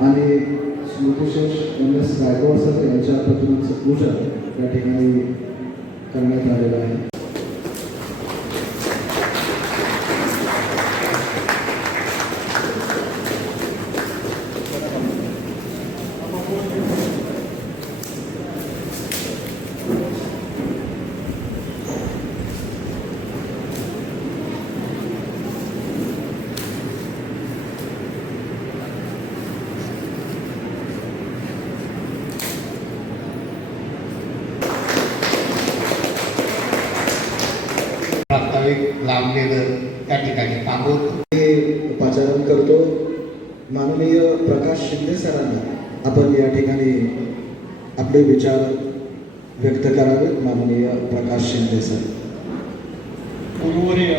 आणि स्मृतिशेष M S Gaikwad sir यांच्या प्रतिमेचं पूजन या ठिकाणी करण्यात आलेलं आहे प्रास्ताविक लावलेलं त्या ठिकाणी थांबवतो मी पाचारण करतो माननीय प्रकाश शिंदे सरांना आपण या ठिकाणी आपले विचार व्यक्त करावेत माननीय प्रकाश शिंदे सर. गुरुवर्य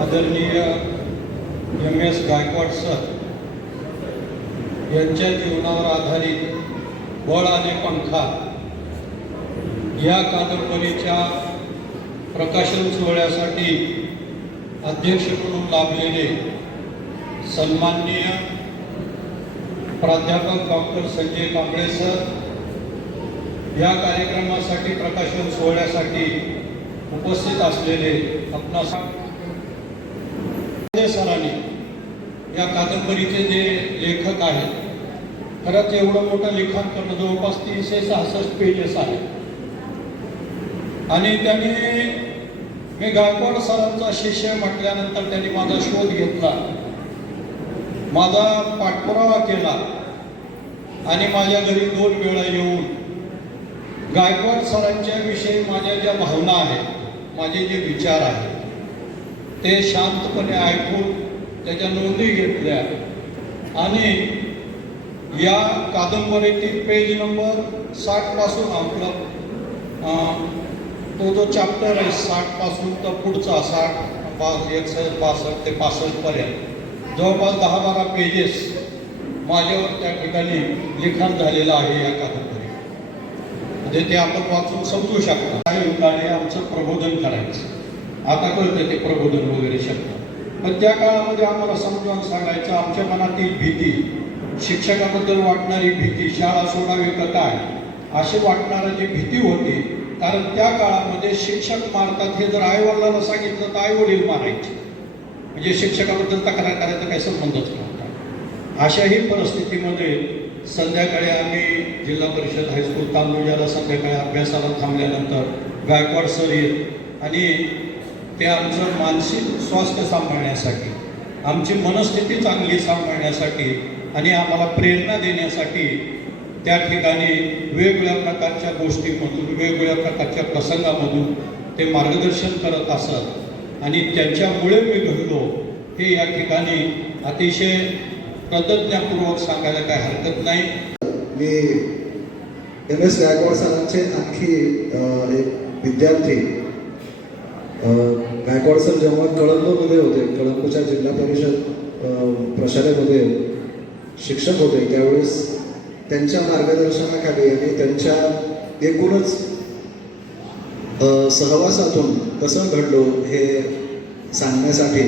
आदरणीय एम एस गायकवाड सर यांच्या जीवनावर आधारित बळ आणि पंखा या कादंबरीच्या प्रकाशन सोहळ्यासाठी अध्यक्ष म्हणून लाभलेले सन्माननीय प्राध्यापक डॉक्टर संजय कांबळे सर या कार्यक्रमासाठी प्रकाशन सोहळ्यासाठी उपस्थित असलेले आपणास सरांनी या कादंबरीचे जे लेखक आहेत खरंच एवढं मोठं लिखाण करणं जवळपास तीनशे सहासष्ट पेजेस आहे. आणि त्यांनी मी गायकवाड सरांचा शिष्य म्हटल्यानंतर त्यांनी माझा शोध घेतला. माझा पाठपुरावा केला आणि माझ्या घरी दोन वेळा येऊन गायकवाड सरांच्या विषयी माझ्या ज्या भावना आहेत माझे जे विचार आहेत ते शांतपणे ऐकून त्याच्या नोंदी घेतल्या. आणि या कादंबरीतील पेज नंबर साठपासून आपलं तो जो चॅप्टर आहे साठपासून तर पुढचा साठ पाच एकसष्ट बासष्ट ते पासष्टपर्यंत जवळपास दहा बारा पेजेस माझ्यावर त्या ठिकाणी लिखाण झालेलं आहे या कादंबरी म्हणजे ते आपण वाचून समजू शकतो. काही काळी आमचं प्रबोधन करायचं. आता कळतं ते प्रबोधन वगैरे शब्द पण त्या काळामध्ये आम्हाला समजावून सांगायचं आमच्या मनातील भीती शिक्षकाबद्दल वाटणारी भीती शाळा सोडावी का काय अशी वाटणारी जी भीती होती कारण त्या काळामध्ये शिक्षक मारतात हे जर आईवडिलांना सांगितलं तर आईवडील मारायचे. म्हणजे शिक्षकाबद्दल तक्रार करायचा काही संबंधच नव्हता. अशाही परिस्थितीमध्ये संध्याकाळी आम्ही जिल्हा परिषद हायस्कूल तांदुळ्याला संध्याकाळी अभ्यासाला थांबल्यानंतर गायकवाड सर येत आणि ते आमचं मानसिक स्वास्थ्य सांभाळण्यासाठी आमची मनस्थिती चांगली सांभाळण्यासाठी आणि आम्हाला प्रेरणा देण्यासाठी त्या ठिकाणी वेगवेगळ्या प्रकारच्या गोष्टीमधून वेगवेगळ्या प्रकारच्या प्रसंगामधून ते मार्गदर्शन करत असत. आणि त्यांच्यामुळे मी घडलो. हे या ठिकाणी अतिशय कृतज्ञपूर्वक सांगायला काही हरकत नाही. मी एम एस गायकवाड सरांचे आणखी एक विद्यार्थी गायकवाड सर जेव्हा कळंबमध्ये होते कळंबच्या जिल्हा परिषद प्रशालेमध्ये शिक्षक होते त्यावेळेस त्यांच्या मार्गदर्शनाखाली आणि त्यांच्या एकूणच सहवासातून कसं घडलो हे सांगण्यासाठी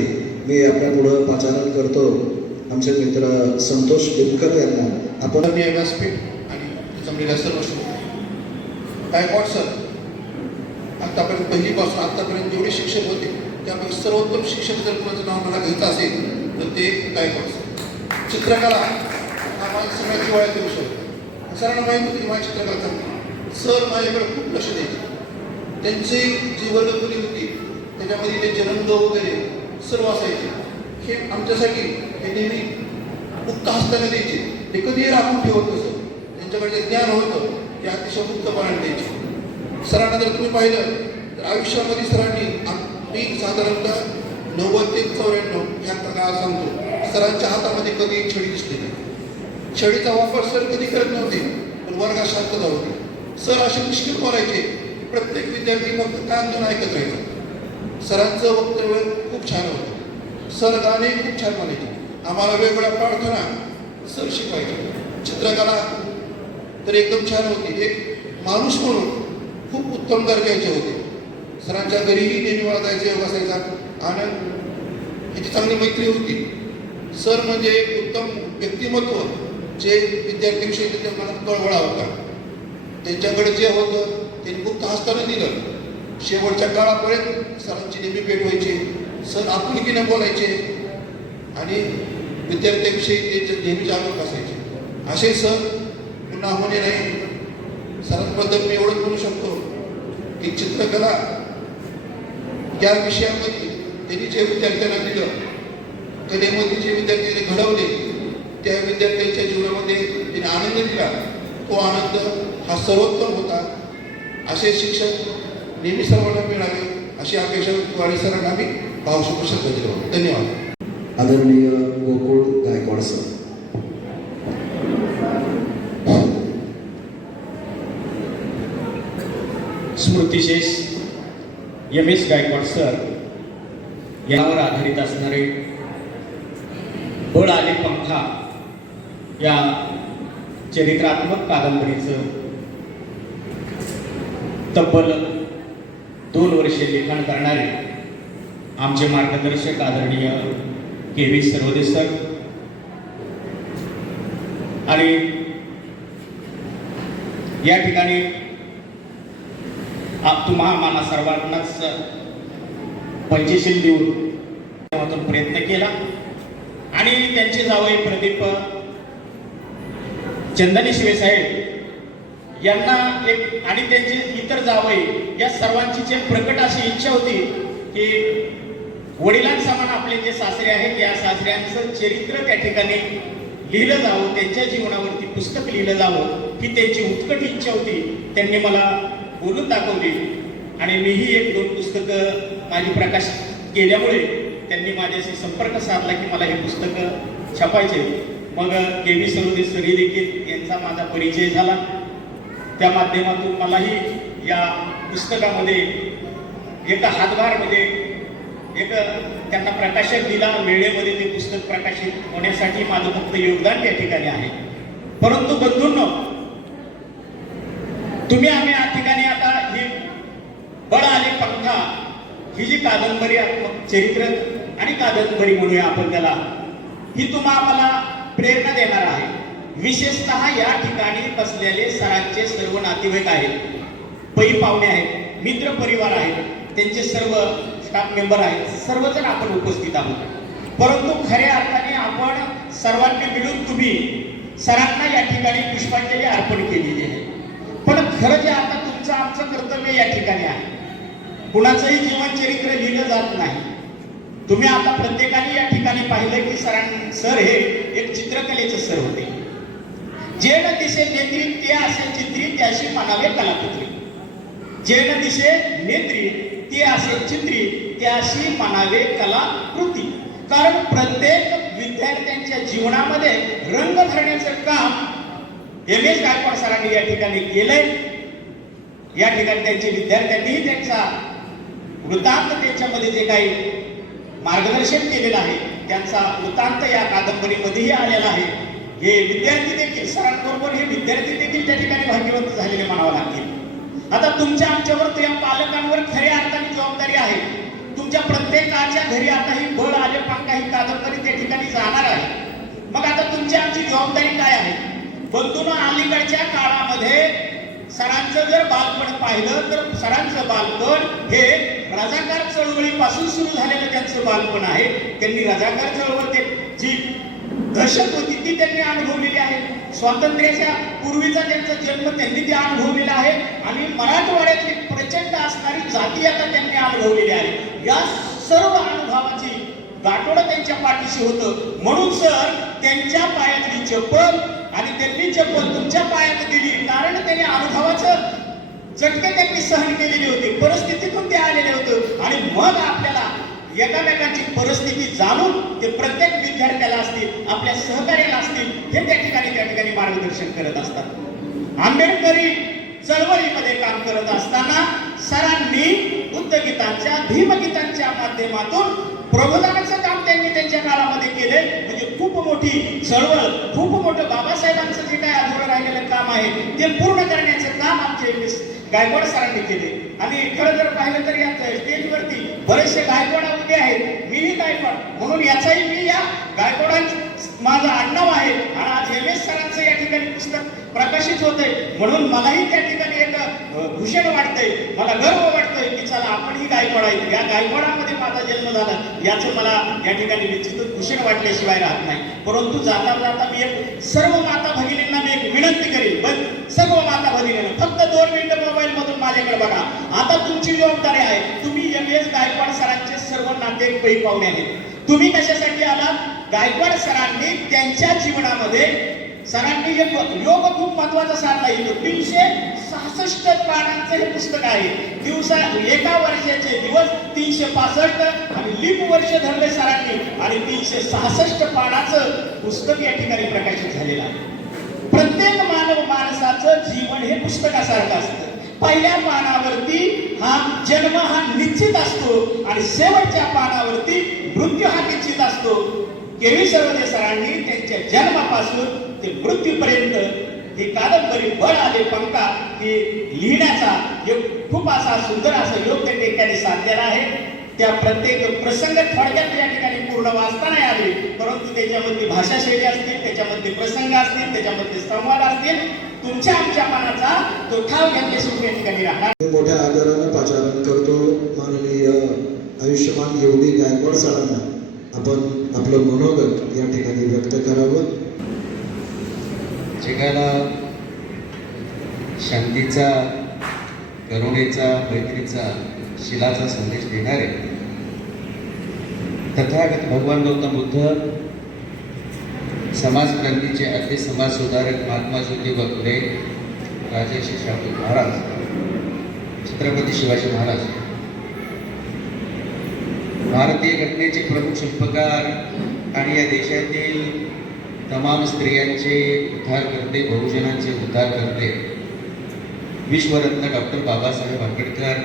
मी आपल्या पुढं पाचारण करतो. आमचे मित्र संतोष बिनकर यांना. आपण व्यासपीठ आणि जमलेल्या सर्व श्रोते गायकवाड सर आतापर्यंत पहिलीपासून आतापर्यंत जेवढे शिक्षक होते त्यामुळे सर्वोत्तम शिक्षक जर कोणाचं नाव मला घ्यायचं असेल तर ते गायकवाड सर चित्रकला हा माझ्या सगळ्यात जिव्हाळ्याचा विषय शकतो सरांना माहीत होती माझी चित्रकला सर माझ्याकडे खूप लक्ष द्यायचे. त्यांची जी वर्गखोली होती त्याच्यामध्ये ते जन्मद वगैरे सर्व असायचे. हे आमच्यासाठी हे नेहमी मुक्त हस्ताने द्यायचे. ते कधीही राखून ठेवत असत त्यांच्याकडे जे ज्ञान होतं ते अतिशय मुक्तपणाने द्यायचे. सरांना जर तुम्ही पाहिलं तर आयुष्यामध्ये सरांनी मी साधारणतः नव्वद ते चौऱ्याण्णव या प्रकार सांगतो. सरांच्या हातामध्ये कधी छडी दिसली नाही. छडीचा वापर सर कधी करत नव्हते पण वर्गात शांतता होती सर असे मुश्किल बोलायचे प्रत्येक विद्यार्थी फक्त कान देऊन ऐकत राहायचा. सरांचं वक्तव्य खूप छान होतं. सर गाणे खूप छान म्हणायचे. आम्हाला वेगवेगळ्या प्रार्थना सर शिकवायचे चित्रकला तर एकदम छान होती. एक माणूस म्हणून खूप उत्तम दर्जाचे होते. सरांच्या घरीही नेहमी मला जायचं योग असायचा आनंद. याची चांगली मैत्री होती. सर म्हणजे उत्तम व्यक्तिमत्व जे विद्यार्थ्यांविषयी त्यांच्या मनात कळवळा होता. त्यांच्याकडे जे होतं त्यांनी मुक्त हस्ताने दिलं. शेवटच्या काळापर्यंत सरांची नेहमी भेट व्हायची. सर आपुलकीने बोलायचे. आणि विद्यार्थ्यांविषयी ते नेहमी जागरूक असायचे. असे सर पुन्हा होणे नाही. सर्वप्रथम मी एवढंच बोलू शकतो की चित्रकला या विषयामध्ये त्यांनी जे विद्यार्थ्यांना दिलं कलेमध्ये जे विद्यार्थ्यांनी घडवले त्या विद्यार्थ्यांच्या जीवनामध्ये त्यांनी आनंद दिला. तो आनंद हा सर्वोत्तम होता. असे शिक्षक नेहमी सर्वांना मिळावे अशी अपेक्षा वाणी सरांना आम्ही भावशुभ शब्द दिलो धन्यवाद. आदरणीय गोकुळ गायकवाड सर. स्मृतिशेष एम एस गायकवाड सर यावर आधारित असणारे बळ आले पंखा या चरित्रात्मक कादंबरीचं तब्बल दोन वर्षे लिखाण करणारे आमचे मार्गदर्शक आदरणीय के व्ही आणि या ठिकाणी आप तुम्हा मला सर्वांनाच पंचशील देऊन माध्यमातून प्रयत्न केला. आणि त्यांचे जावई प्रदीप चंदनी शिवेसाहेब यांना एक आणि त्यांचे इतर जावई या सर्वांची जे प्रकट अशी इच्छा होती की वडिलांसमान आपले जे सासरे आहेत या सासऱ्यांचं चरित्र त्या ठिकाणी लिहिलं जावं त्यांच्या जीवनावरती पुस्तक लिहिलं जावं ही त्यांची उत्कट इच्छा होती. त्यांनी मला बोलून दाखवली आणि मीही एक दोन पुस्तकं माझी प्रकाश केल्यामुळे त्यांनी माझ्याशी संपर्क साधला की मला हे पुस्तकं छापायचे. मग के व्ही सरोदे सरी देखील यांचा माझा परिचय झाला. त्या माध्यमातून मलाही या पुस्तकामध्ये एका हातभारमध्ये एक त्यांना प्रकाशक दिला वेळेमध्ये ते पुस्तक प्रकाशित होण्यासाठी माझं फक्त योगदान त्या ठिकाणी आहे. परंतु बंधूंनो तुम्ही आम्ही या ठिकाणी आता ही बळ आले पंखा ही जी कादंबरी चरित्र आणि कादंबरी म्हणूया आपण त्याला ही तुम्हाला प्रेरणा देणार आहे. विशेषतः या ठिकाणी बसलेले सरांचे सर्व नातेवाईक आहेत पै पाहुणे आहेत मित्र परिवार आहेत त्यांचे सर्व स्टाफ मेंबर आहेत सर्वजण आपण उपस्थित आहोत. परंतु खऱ्या अर्थाने आपण सर्वांनी मिळून तुम्ही सरांना या ठिकाणी पुष्पांजली अर्पण केलेली आहे. पण खरं जे आता तुमचं आमचं कर्तव्य या ठिकाणी आहे. कुणाचंही जीवनचरित्र लिहिलं जात नाही. तुम्ही आता प्रत्येकाने या ठिकाणी पाहिलं की सरां सर हे एक चित्रकलेचे सर होते. जे न दिसे नेत्री ते असे चित्री त्याशी म्हणावे कलापुत्री. जे न दिसे नेत्री ते असे चित्री त्याशी म्हणावे कलाकृती कारण प्रत्येक विद्यार्थ्यांच्या जीवनामध्ये रंग धरण्याचं काम एम एस गायकवाड सरांनी या ठिकाणी केलंय. या ठिकाणी त्यांचे विद्यार्थ्यांनीही त्यांचा वृत्तांत त्यांच्यामध्ये जे काही मार्गदर्शन केलेलं आहे त्यांचा वृत्तांत या कादंबरीमध्येही आलेला आहे. हे विद्यार्थी देखील सरांबरोबर हे विद्यार्थी देखील त्या ठिकाणी भाग्यवंत झालेले म्हणावं लागतील आता तुमच्या आमच्यावर त्या पालकांवर खऱ्या अर्थाने जबाबदारी आहे. तुमच्या प्रत्येकाच्या घरी आता ही बळ आले पण काही कादंबरी त्या ठिकाणी जाणार आहे. मग आता तुमची आमची जबाबदारी काय आहे? बंधून अलीकडच्या काळामध्ये सरांचं जर बालपण पाहिलं तर सरांचं बालपण हे रजाकार चळवळीपासून सुरू झालेलं त्यांचं बालपण आहे त्यांनी रजाकार चळवळ ते जी दहशत होती ती त्यांनी अनुभवलेली आहे. स्वातंत्र्याच्या पूर्वीचा त्यांचा जन्म त्यांनी ते अनुभवलेला आहे. आणि मराठवाड्यातली प्रचंड असणारी जाती आता त्यांनी अनुभवलेली आहे. या सर्व अनुभवाची गाठोडं त्यांच्या पाठीशी होतं. म्हणून सर त्यांच्या पायातली चप्पल आणि त्यांनी चप्पल तुमच्या पायात दिली. कारण त्यांनी अनुभवाचं चटके त्यांनी सहन केलेली होती. परिस्थितीतून ते आलेले होते. आणि मग आपल्या एकामेकांची परिस्थिती जाणून ते प्रत्येक विद्यार्थ्याला असतील आपल्या सहकार्याला असतील हे त्या ठिकाणी त्या ठिकाणी मार्गदर्शन करत असतात. आंबेडकरी चळवळीमध्ये काम करत असताना सरांनी बुद्धगीतांच्या भीमगीतांच्या माध्यमातून प्रबोधनाचं काम त्यांनी त्यांच्या काळामध्ये केले. म्हणजे खूप मोठी चळवळ खूप मोठं बाबासाहेबांचं जे काय अधुरं राहिलेलं काम आहे ते पूर्ण करण्याचं काम आमचे गायकवाड सरांनी केले. आणि खरं जर पाहिलं तर या स्टेजवरती बरेचसे गायकवाड उभे आहेत. मीही गायकवाड. म्हणून याचाही मी या गायकवाडांच्या माझं आडनाव आहे. आणि आज एम एस सरांचं या ठिकाणी पुस्तक प्रकाशित होतंय. म्हणून मलाही त्या ठिकाणी एक भूषण वाटतंय. मला गर्व वाटतोय की चला आपणही गायकवाड आहे या गायकवाडामध्ये माझा जन्म झाला. याचं मला या ठिकाणी निश्चितच भूषण वाटल्याशिवाय राहत नाही. परंतु जाता जाता मी एक सर्व माता भगिनींना मी एक विनंती करेन. पण सर्व माता भगिनींना. फक्त दोन मिनिटं मोबाईल मधून माझ्याकडे बघा. आता तुमची जबाबदारी आहे. तुम्ही एम. एस. गायकवाड सरांचे सर्व नाते पै पाहुणे आहेत. तुम्ही कशासाठी आला गायकवाड सरांनी त्यांच्या जीवनामध्ये सरांनी एक योग खूप महत्त्वाचा साधला येतो तीनशे सहासष्ट पानांचं हे पुस्तक आहे. दिवसा एका वर्षाचे दिवस तीनशे पासष्ट आणि लिप वर्ष धरले सरांनी. आणि तीनशे सहासष्ट पानाचं पुस्तक या ठिकाणी प्रकाशित झालेलं आहे. प्रत्येक मानव माणसाचं जीवन हे पुस्तकासारखं असतं. पहिल्या पानावरती हा जन्म हा निश्चित असतो आणि शेवटच्या पानावरती मृत्यू हा निश्चित असतो. केवी सर्वदे सरांनी त्यांच्या जन्मापासून ते मृत्यूपर्यंत ही कादंबरी बळ आले. पंका ही लिहिण्याचा एक खूप असा सुंदर असा योग्य ठिकाणी साधलेला आहे. त्या प्रत्येक प्रसंग थोडक्यात या ठिकाणी पूर्ण वाचता नाही आले. परंतु त्याच्यामध्ये भाषाशैली असतील त्याच्यामध्ये प्रसंग असतील त्याच्यामध्ये संवाद असतील तुमच्या आमच्या मनाचा तो ठाव घेतल्याशिवाय या ठिकाणी राहणार मोठ्या आदरानं पाचारण करतो. माननीय आयुष्यमान योगी गायकवाड सरांना आपण आपलं मनोगत या ठिकाणी व्यक्त करावं. जगाला शांतीचा करुणेचा मैत्रीचा शिलाचा संदेश देणारे तथागत भगवान गौतम बुद्ध समाजक्रांतीचे आद्य महात्मा ज्योतिबा फुले राजेश शाहू महाराज छत्रपती शिवाजी महाराज. भारतीय घटनेचे प्रमुख शिल्पकार आणि या देशातील तमाम स्त्रियांचे उद्धार करते बहुजनांचे उद्धार करते विश्वरत्न डॉक्टर बाबासाहेब आंबेडकर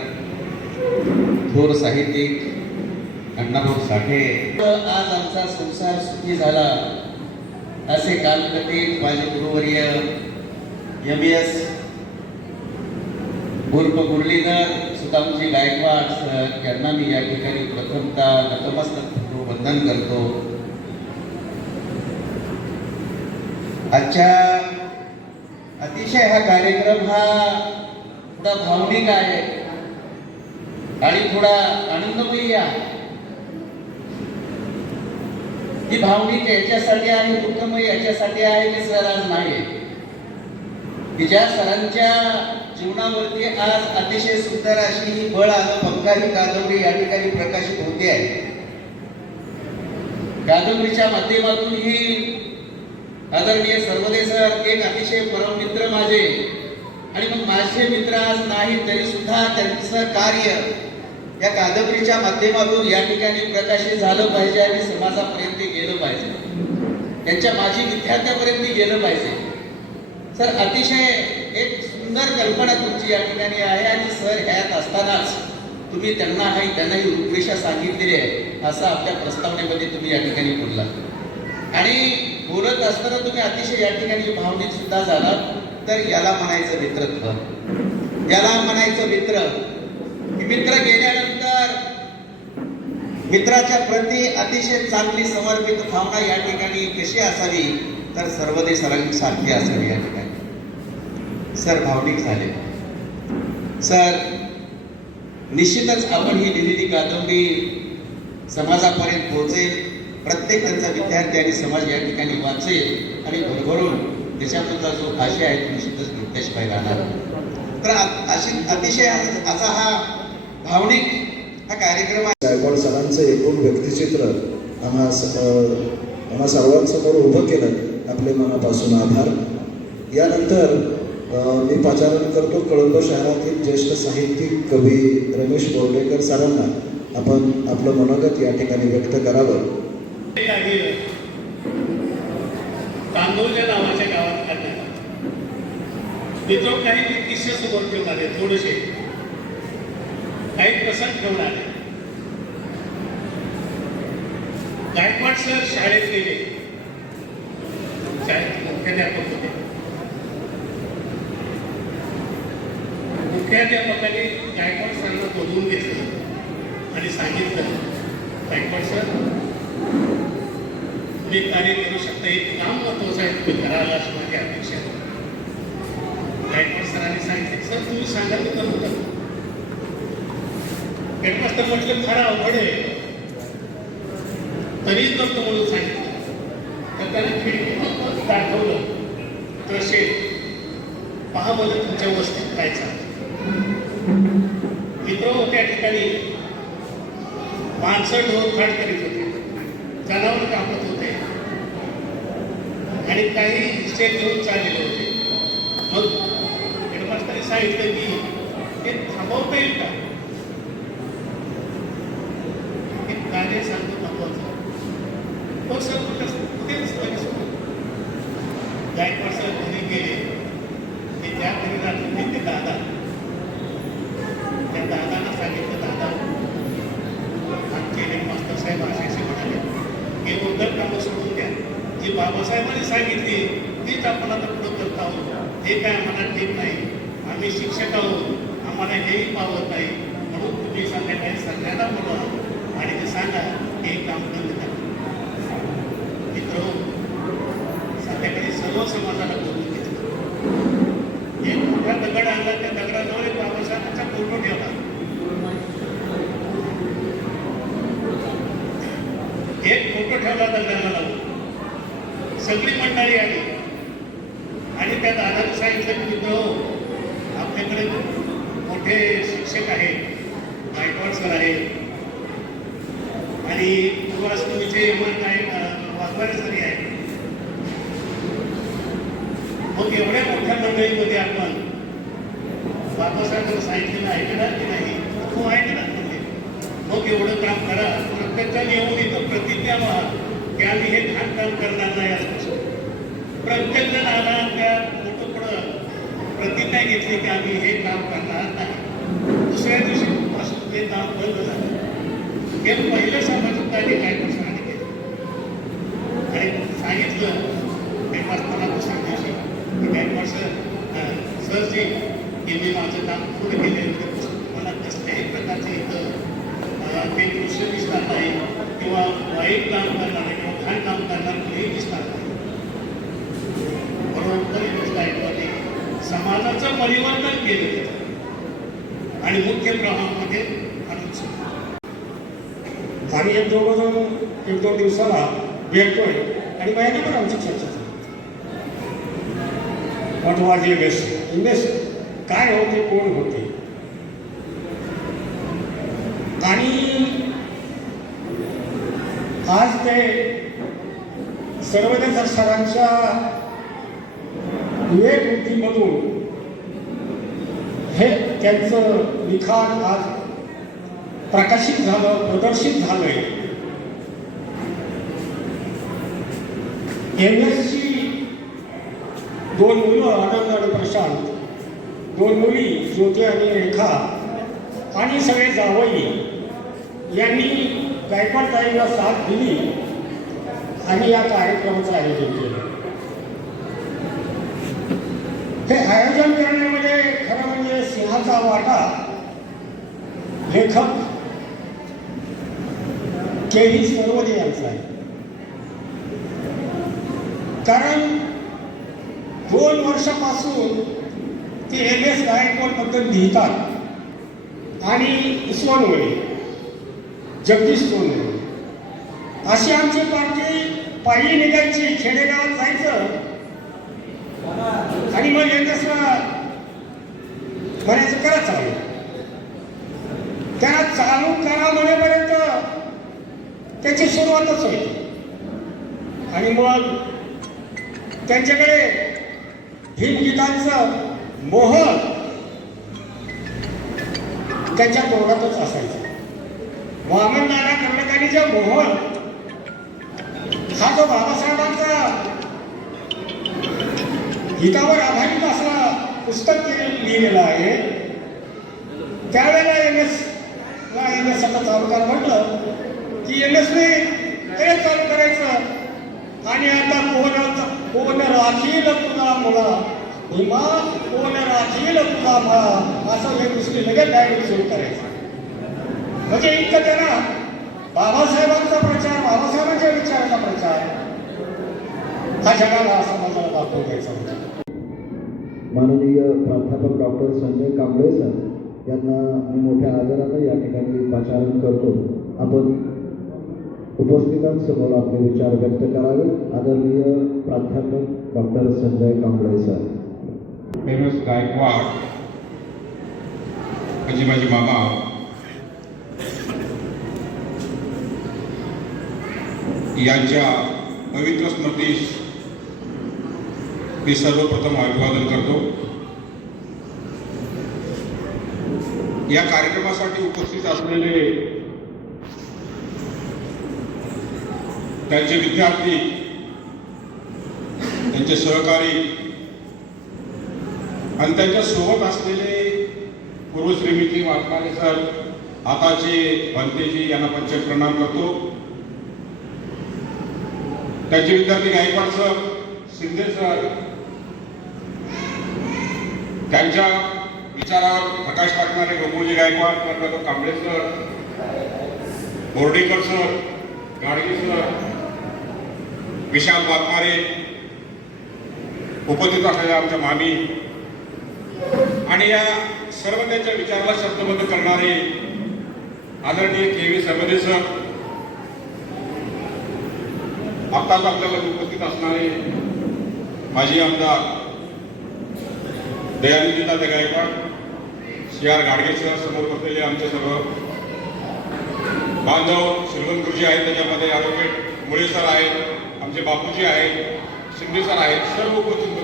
थोर साहित्यिक अण्णाभाऊ साठे. आज आमचा संसार सुखी झाला. असे कालकथित माझे गुरुवर्य एम एस उर्फ मुरलीधर सुतामजी गायकवाड सर यांना मी या ठिकाणी प्रथमता नतमस्तक वंदन करतो. आजच्या अतिशय हा कार्यक्रम हा थोडा भावनिक आहे आणि थोडा आनंदमयी आहे. ही भावनिक याच्यासाठी आहे दुःखमय याच्यासाठी आहे की सर आज नाही की ज्या सरांच्या जीवनावरती आज अतिशय सुंदर अशी ही बळ आलं पंखा ही कादंबरी या ठिकाणी प्रकाशित होते आहे. कादंबरीच्या माध्यमातून ही आदरणीय सर्वदे सर एक अतिशय परम मित्र माझे आणि मग माझे मित्र आज नाही तरी सुद्धा त्यांचं कार्य या कादंबरीच्या माध्यमातून या ठिकाणी प्रकाशित झालं पाहिजे आणि समाजापर्यंत गेलं पाहिजे. त्यांच्या माजी विद्यार्थ्यापर्यंत गेलं पाहिजे. सर अतिशय एक सुंदर कल्पना तुमची या ठिकाणी आहे आणि सर ह्यात असतानाच तुम्ही त्यांना ही त्यांना ही रूपरेषा सांगितलेली आहे असं आपल्या प्रस्तावनेमध्ये तुम्ही या ठिकाणी बोलला आणि बोलत असताना तुम्ही अतिशय या ठिकाणी भावनिक सुद्धा झालात. तर याला म्हणायचं मित्रत्व. याला म्हणायचं मित्र. मित्र गेल्यानंतर मित्राच्या प्रती अतिशय चांगली समर्पित भावना या ठिकाणी कशी असावी? तर सर्वदे सारखी असावी या ठिकाणी. सर भावनिक झाले. सर निश्चितच आपण ही लिहिलेली कादंबरी समाजापर्यंत पोहोचेल. प्रत्येक त्यांचा विद्यार्थी आणि समाज या ठिकाणी वाचेल आणि भरभरून त्याच्यामधला जो भाषा आहे तो निश्चितच घेतल्याशिवाय राहणार तर अशी अतिशय असा हा भावनिक हा कार्यक्रम आहे. गायकवाड सरांचं एकूण व्यक्तिचित्र आम्हा आम्हा सर्वांसमोर उभं केलं. आपले मनापासून आभार. यानंतर मी पाचारण करतो कळंब शहरातील ज्येष्ठ साहित्यिक कवी रमेश बोर्डेकर सरांना. आपण आपलं मनोगत या ठिकाणी व्यक्त करावं. तांदूळच्या नावाच्या गावात काढण्यात मित्र काही किस्से समोर ठेवणार आहे थोडेसे. काही प्रसंग ठेवणार आहे गायकवाड सर शाळेत गेले. शाळेत मुख्याध्यापक होते. मुख्याध्यापकाने गायकवाड सरांना बोलवून घेतलं आणि सांगितलं गायकवाड सर तुम्ही कार्य करू शकता. हे काम महत्वाचं आहे. तुम्ही करायला अशी माझी अपेक्षा गायकवाड सरांनी सांगितले सर तुम्ही सांगा मी करू का हेडमास्टर म्हटलं खरं अवघड आहे. तरी तो म्हणून सांगितलं तर त्याने खिडकीतून दाखवलं तसे पहा बरं तुमच्या वस्तीत काय चालतं मित्र त्या ठिकाणी. माणसं ढोर खाट करीत होते. जनावर कापत होते. आणि काही हिस्से घेऊन चाललेले होते. मग हेडमास्टरने सांगितलं की ते थांबवता येईल का हे कार्य सांगतो महत्वाचं हो सर कुठं कुठेच लगेच गायकवाड सर घरी गेले की ज्या घरी राहत ते दादा. त्या दादांना सांगितलं दादा आमचे हेडमास्टर साहेब असे असे म्हणाले. हे उद्धर कामं सोडून द्या. जी बाबासाहेबांनी सांगितली तीच आपण आता पुढं करत आहोत. हे काय आम्हाला ठीक नाही. आम्ही शिक्षक आहोत. आम्हाला हेही पावत नाही. म्हणून तुम्ही संध्याकाळी सगळ्यांना बोलवा. आणि ते सांगा हे काम बंद करा मित्र संध्याकाळी सर्व समाजाला बोलून घेतलं एक मोठा दगड आणला त्या दगडाजवळ एक बाबासाहेबांचा फोटो ठेवला. एक फोटो ठेवला दगडाला लावून. सगळी मंडळी आली. आणि त्या दादाने सांगितलं की मित्र आपल्याकडे मोठे शिक्षक आहेत गायकवाड सर आहेत. आणि पूर्वाष्टमीचे मन आहे वाघवारे सरी आहे. मग एवढ्या मोठ्या मंडळीमध्ये आपण बाबासाहेबांना सांगितलेलं ऐकणार की नाही? तू ऐकणार म्हणजे मग एवढं काम करा. प्रत्येकाने येऊन येतो. प्रतिज्ञा व्हा. की आम्ही हे घाण काम करणार नाही असं प्रत्येक जण आला त्या मोठं पुढं प्रतिज्ञा घेतली की आम्ही हे काम करणार नाही. दुसऱ्या दिवशी पासून ते काम बंद झालं. हे पहिलं सामाजिक कार्य काय प्रसारण केलं? आणि सांगितलं ते असताना दुसऱ्या दिवशी की गायकवाड सर अं, सरजी त्यांनी माझं काम पूर्ण केलेलं मला कसल्याही प्रकारचे इथं ते दृश्य दिसणार नाही. किंवा वाईट काम करणार नाही किंवा घाण काम करणार कोणीही दिसणार नाही. बरोबर गोष्ट ऐकवाने म्हणजे समाजाचं परिवर्तन केलं आणि मुख्य प्रवाहामध्ये आणून आम्ही एक दोघं जण एक दोन दिवसाला भेटतोय आणि महिनाभर आमची चर्चा झाली. वॉट वॉज इन्व्हेस्ट बेस्ट काय होते कोण होते? आणि आज ते सर्वज्ञ सरांच्या विवेकबुद्धीमधून हे त्यांचं लिखाण आज प्रकाशित झालं प्रदर्शित झालंय. एम एसची दोन मुलं आनंद आणि प्रशांत दोन मुली ज्योती आणि रेखा आणि सगळे जावई यांनी गायकवाड ताईला साथ दिली आणि या कार्यक्रमाचं आयोजन केलं. हे आयोजन करण्यामध्ये खरं म्हणजे सिंहाचा वाटा लेखक के व्ही सर्वदे यांचा आहे. कारण दोन वर्षापासून ते एम एस गायकवाडबद्दल लिहितात. आणि सोनवणे जगदीश सोनवणे. अशी आमची पार्टी पायी निघायची खेडेगावात जायचं. आणि मग एम म्हणायचं करा चालू. त्या चालू करा म्हणेपर्यंत त्याची सुरुवातच होईल आणि मग त्यांच्याकडे हिमगीतांचं मोहन. त्याच्या तोंडातच असायचं. वामनदादा कर्णकानीचा मोहन. हा जो बाबासाहेबांचा हितावर आधारित असा पुस्तक लिहिलेलं आहे त्यावेळेला एम एस ला एम एस आता चालूकार म्हटलं की एम एसने ते चालू करायचं. आणि आता कोण कोण राखील तुला मुळा भीमा कोण राखील असं हे दुसरी लगेच डायरेक्ट सुरू करायचं. म्हणजे इतकं त्यांना बाबासाहेबांचा प्रचार बाबासाहेबांच्या विचाराचा प्रचार. हा जगाला समाजाला दाखवून द्यायचा होता. माननीय प्राध्यापक डॉक्टर संजय कांबळे सर यांना मी मोठ्या आदरानं या ठिकाणी पाचारण करतो. आपण उपस्थितांसमोर आपले विचार व्यक्त करावे आदरणीय प्राध्यापक doctor Sanjay Kamble sir. M Gaikwad म्हणजे माझे मामा यांच्या पवित्र स्मृतीस मी सर्वप्रथम अभिवादन करतो. या कार्यक्रमासाठी उपस्थित असलेले त्यांचे विद्यार्थी त्यांचे सहकारी आणि त्यांच्यासोबत असलेले पूर्वश्रीमिती वाटणारे सर आताचे भंतेजी यांना पंच प्रणाम करतो. त्यांचे विद्यार्थी गायकवाड सर शिंदे सर त्यांच्या विचारावर प्रकाश टाकणारे गोकुळजी Gaikwad Karnataka Kamble sir Bordekar sir Gadge sir Vishal Waghmare उपस्थित असलेल्या आमच्या मामी आणि या सर्व त्यांच्या विचाराला शब्दबद्ध करणारे आदरणीय के व्ही समदे सर आत्ताच आपल्याला उपस्थित असणारे माजी आमदार Dayanidhi Tatya Gaikwad C R Gadge sir समोर बसलेले आमचे सर्व बांधव श्रीमंत आहेत त्याच्यामध्ये ॲडव्होकेट मुळे सर आहेत आमचे बापूजी आहेत शिंदे सर आहेत सर्व उपस्थित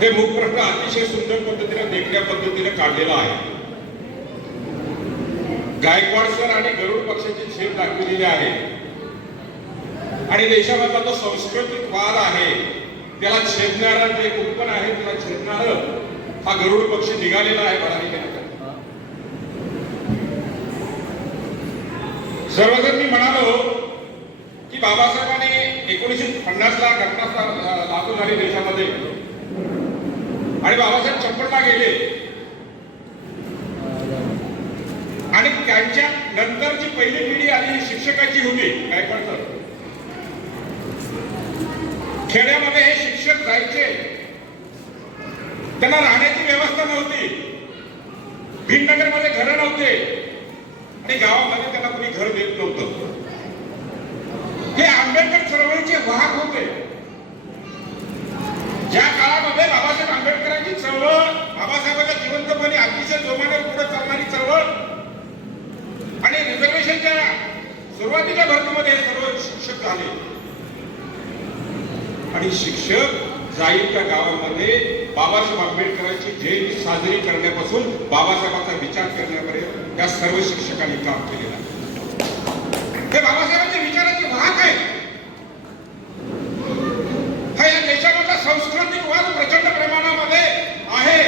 हे मुख प्रश्न अतिशय सुंदर पद्धतीने देखण्या पद्धतीने काढलेला आहे. गायकवाड सर आणि गरुड पक्षाची छेद दाखवलेली आहे आणि देशामधला तो सांस्कृतिक वाद आहे. त्याला छेदणारं जे उत्पन्न आहे त्याला छेदणार हा गरुड पक्ष निघालेला आहे भरारी सर्वजण मी म्हणालो की बाबासाहेबांनी एकोणीसशे पन्नासला घटना लागू झाली देशामध्ये. आणि बाबासाहेब चप्पलला गेले. आणि त्यांच्या नंतरची पहिली पिढी आली शिक्षकाची होती. काय सर खेड्यामध्ये हे शिक्षक जायचे त्यांना राहण्याची व्यवस्था नव्हती. भिननगरमध्ये घरं नव्हते. आणि गावामध्ये त्यांना कोणी घर देत नव्हतं. हे आंबेडकर चळवळीचे वाहक होते. ज्या काळामध्ये बाबासाहेब आंबेडकरांची चळवळ बाबासाहेबांच्या जिवंतपणे अतिशय जोमाने पुढे चालणारी चळवळ आणि रिझर्वेशनच्या सुरुवातीच्या भरतीमध्ये हे सर्व शिक्षक झाले. आणि शिक्षक जाईल त्या गावामध्ये बाबासाहेब आंबेडकरांची जयंती साजरी करण्यापासून बाबासाहेबांचा विचार करण्यापर्यंत त्या सर्व शिक्षकांनी काम केलेलं आहे. हे बाबासाहेब विचाराचे वाहक आहे हा या देशामधला सांस्कृतिक वाद प्रचंड प्रमाणामध्ये आहे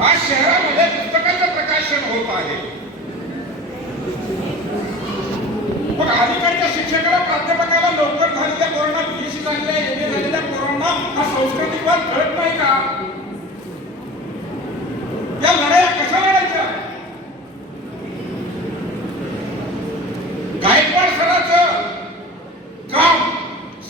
आज शहरामध्ये पुस्तकाचं प्रकाशन होत आहे पण अलीकडच्या शिक्षकाला प्राध्यापकाला लवकर झालेल्या कोरोना बीएससी झालेल्या एम ए झालेल्या कोरोना हा सांस्कृतिक वाद कळत नाही का या लढाया कशा लढायच्या गायकवाड सरांचं काम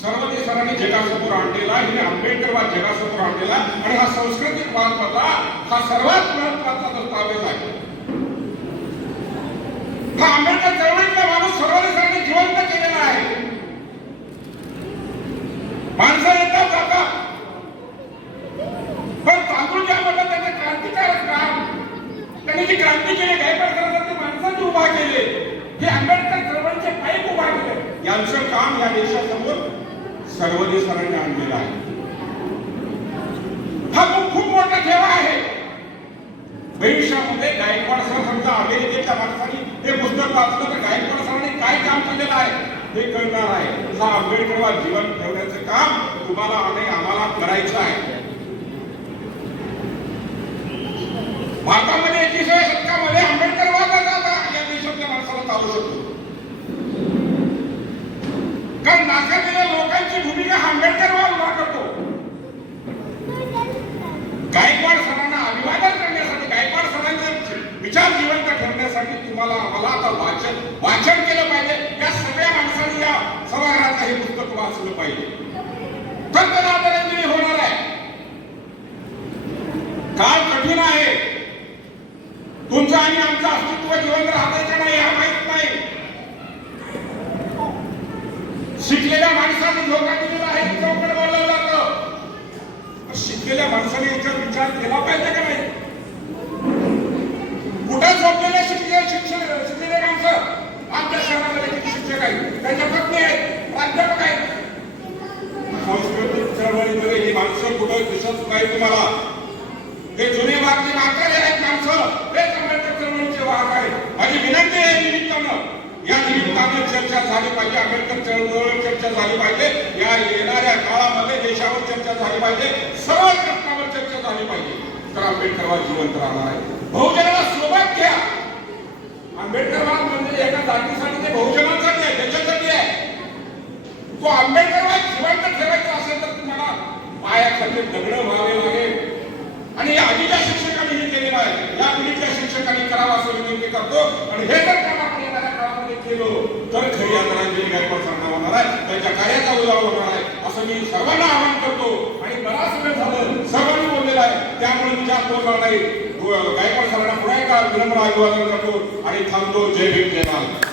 सर्वने सरांनी जगासमोर आणलेला हे आंबेडकरवाद जगासमोर आणलेला आणि हा सांस्कृतिक वाद मधला हा सर्वात महत्त्वाचा दस्तावेज आहे हा आंबेडकर चळवळीतला माणूस सर्वांनी सरांनी जिवंत केलेला आहे माणसं येतात जातात पण तांदूळ ज्या म्हणतात त्याचं क्रांतिकारक काम त्यांनी जी क्रांती केली गायकवाड सरांना ते माणसांनी उभा केले हे आंबेडकर चळवळीचे पाईप उभा केले यांचं काम या देशासमोर सर्वने सरांनी आहे हा खूप खूप मोठा ठेवा आहे. भविष्यामध्ये गायकवाड सर समजा अमेरिकेच्या माणसाने हे पुस्तक वाचलं तर गायकवाड सरांनी काय काम केलेलं आहे? हे कळणार आहे. हा आंबेडकरवाद जीवन ठेवण्याचं काम तुम्हाला आणि आम्हाला करायचं आहे. भारतामध्ये एकविसाव्या शतकामध्ये आंबेडकरवाद या देशातल्या माणसाला चालू शकतो. पण नाकारलेल्या लोकांची भूमिका आंबेडकर करतो गायकवाड सणांना अभिवादन करण्यासाठी गायकवाड सणांचे विचार जिवंत ठेवण्यासाठी तुम्हाला आम्हाला आता वाचन वाचन केलं पाहिजे. या सगळ्या माणसांनी या समाजाचं हे पुस्तक वाचलं पाहिजे. तर त्याला आदरांजली होणार आहे. काळ कठीण आहे. तुमचं आणि आमचं अस्तित्व जिवंत राहतायचं नाही हा माहीत नाही. शिकलेल्या माणसाने धोका दिलेला आहे चौकड बोललं जातं. शिकलेल्या माणसाने याच्यावर विचार केला पाहिजे का नाही? कुठे झोपलेले शिकले शिक्षण शिकलेले माणसं? आमच्या शहरामध्ये किती शिक्षक आहेत? त्यांच्या पत्नी आहेत प्राध्यापक आहेत. सांस्कृतिक चळवळीमध्ये ही माणसं कुठं दिसत नाही तुम्हाला? हे जुने मागचे म्हातारे आहेत माणसं हेच आंबेडकर चळवळीचे वाहक आहेत. माझी विनंती आहे निमित्तानं या निमित्तानं चर्चा झाली पाहिजे. आंबेडकर चळवळ झाली पाहिजे. या येणाऱ्या काळामध्ये देशावर चर्चा झाली पाहिजे. सर्व प्रश्नावर चर्चा झाली पाहिजे. तर आंबेडकरवाद जिवंत राहणार आहे. बहुजनाला सोबत घ्या. आंबेडकरवाद म्हणजे एका जातीसाठी ते बहुजनांसाठी आहे त्याच्यासाठी आहे. तो आंबेडकरवाद जिवंत ठेवायचा असेल तर तुम्हाला पायाखाली दगड व्हावे लागेल. आणि आधीच्या शिक्षकांनी हे केलेलं आहे. या पिढीच्या शिक्षकांनी करावं असं विनंती करतो. आणि हे जर काम आपण येणाऱ्या काळामध्ये केलो तर खरी आदरांजली गायकवाड सांगणार होणार आहे त्यांच्या कार्याचा उजाव होणार आहे असं मी सर्वांना आवाहन करतो. आणि बराच वेळ झालं सर्वांनी बोललेलं आहे त्यामुळे मी जास्त बोलणार नाही. गायकवाड सरांना पुन्हा एका विनम्र अभिवादन करतो आणि थांबतो. जय भीम जय महाराज